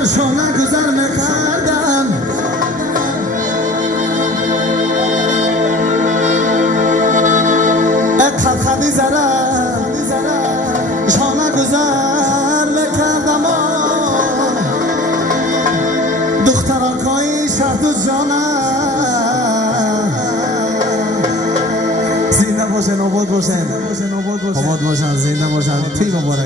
شونه گذر میکردم خدی زرم شونه گذر میکردم دخترکای شهد و جانم زنده باشن آباد باشن زنده باشن زنده باشن تی مبارک